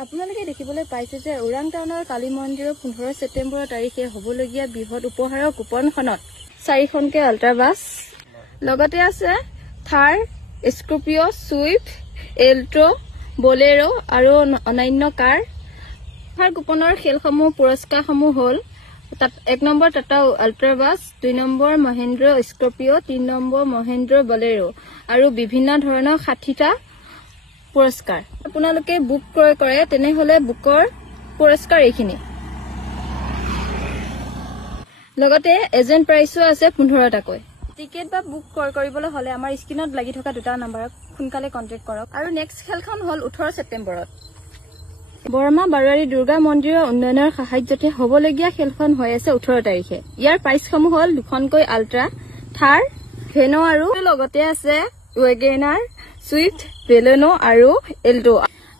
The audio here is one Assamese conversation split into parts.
আপোনালোকে দেখিবলৈ পাইছে যে ওৰাং টাউনৰ কালী মন্দিৰৰ 15 ছেপ্টেম্বৰ তাৰিখে হ'বলগীয়া বৃহৎ উপহাৰৰ কুপনখনত 4খনকে আল্ট্ৰা বাছ লগতে আছে থাৰ, স্কৰপিঅ, সুইফট, এল্ট্ৰ, বলেৰো আৰু অন্যান্য কাৰ। কুপনৰ খেলসমূহ পুৰস্কাৰসমূহ হ'ল 1 number Tata ultra bus, 2 number Mahendra Scorpio, 3 number Mahendra Bolero আৰু বিভিন্ন ধৰণৰ 60টা পুৰস্কাৰ। আপোনালোকে বুক ক্ৰয় কৰে তেনেহলে বুকৰ পুৰস্কাৰ এইখিনি। লগতে এজেন্ট প্ৰাইচো আছে 15 টাকৈ। টিকেট বা বুক ক্ৰয় কৰিবলৈ হলে আমাৰ স্ক্ৰীনত লাগি থকা দুটা নম্বৰত সোনকালে কন্টেক্ট কৰক। আৰু নেক্সট খেলখন হ'ল 18 ছেপ্টেম্বৰত বৰমা বাৰুৱাৰী দুৰ্গা মন্দিৰৰ উন্নয়নৰ সাহায্যতে হ'বলগীয়া খেলখন হৈ আছে 18 তাৰিখে। ইয়াৰ প্ৰাইচসমূহ হ'ল 2খনকৈ আল্ট্ৰা, থাৰ, ভেনো আৰু লগতে আছে ৱেগেনাৰ, সুইফট, বেলেনো আৰু এল্টো।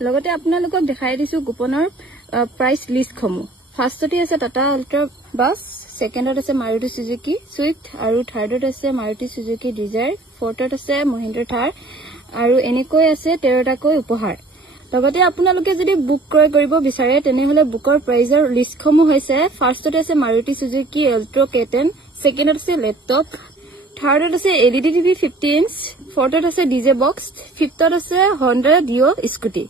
লগতে আপোনালোকক দেখাই দিছো কুপনৰ প্ৰাইচ লিষ্টসমূহ। ফাৰ্ষ্টতে আছে টাটা আল্ট্ৰা বাছ, ছেকেণ্ডত আছে মাৰুতি সুজুকি সুইফট আৰু থাৰ্ডত আছে মাৰুতি সুজুকি ডিজায়াৰ, ফৰ্থত আছে মহিন্দ্ৰা থাৰ আৰু এনেকৈ আছে 13টাকৈ উপহাৰ। লগতে আপোনালোকে যদি বুক ক্ৰয় কৰিব বিচাৰে তেনেহলে বুকৰ প্ৰাইজৰ লিষ্টসমূহ হৈছে ফাৰ্ষ্টত আছে মাৰুতি সুজুকি এল্ট্ৰ K10, ছেকেণ্ডত আছে লেপটপ, থাৰ্ডত আছে LED TV 50 ইঞ্চ, ফৰ্থত আছে ডিজে বক্স, ফিফ্থত আছে হণ্ডা ডিঅ স্কুটি।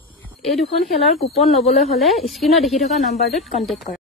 এই দুখন খেলৰ কুপন লবলৈ হলে স্ক্ৰীনত দেখি থকা নম্বৰটোত কন্টেক্ট কৰক।